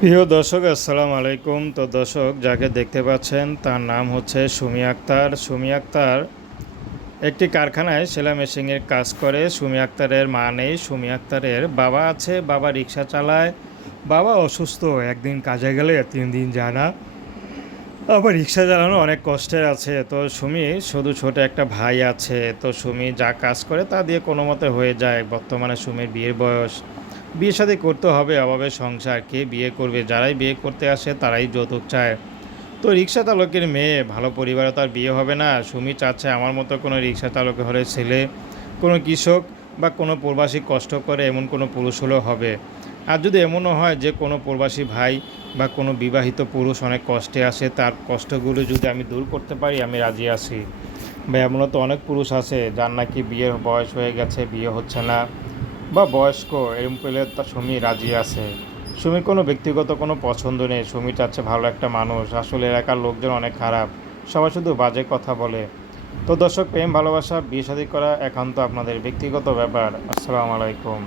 প্রিয় দর্শক আসসালামু আলাইকুম। তো দর্শক যাকে দেখতে পাচ্ছেন তার নাম হচ্ছে সুমি আক্তার। সুমি আক্তার একটি কারখানায় সেলাই মেশিনের কাজ করে। সুমি আক্তারের মা নেই, সুমি আক্তারের বাবা আছে। বাবা রিক্সা চালায়। বাবা অসুস্থ, একদিন কাজে গেলে 3 দিন যায় না। আবার রিক্সা চালানো অনেক কষ্টের আছে। তো সুমি শুধু ছোট একটা ভাই আছে। তো সুমি যা কাজ করে তা দিয়ে কোনো মতে হয়ে যায়। বর্তমানে সুমির বিয়ের বয়স, বিয়ে শাদী করতে হবে, অভাবে সংসার, কে বিয়ে করবে? যারাই বিয়ে করতে আসে তারাই যৌতুক চায়। তো রিক্সা চালকের মেয়ে, ভালো পরিবারে তার বিয়ে হবে না। সুমি চাচ্ছে আমার মতো কোনো রিক্সা চালক হলে ছেলে, কোনো কৃষক বা কোনো প্রবাসী কষ্ট করে এমন কোনো পুরুষ হলেও হবে। আর যদি এমনও হয় যে কোনো প্রবাসী ভাই বা কোনো বিবাহিত পুরুষ অনেক কষ্টে আসে, তার কষ্টগুলো যদি আমি দূর করতে পারি আমি রাজি আছি। বা এমনও তো অনেক পুরুষ আছে যার নাকি বিয়ের বয়স হয়ে গেছে, বিয়ে হচ্ছে না, বা বয়স্ক, এরম পেলে তার সুমি রাজি আছে। সুমির কোনো ব্যক্তিগত কোনো পছন্দ নেই। সুমি চাচ্ছে ভালো একটা মানুষ। আসলে এলাকার লোকজন অনেক খারাপ, সবাই শুধু বাজে কথা বলে। তো দর্শক, প্রেম ভালোবাসা বিয়ে শাদী করা একান্ত আপনাদের ব্যক্তিগত ব্যাপার। আসসালামু আলাইকুম।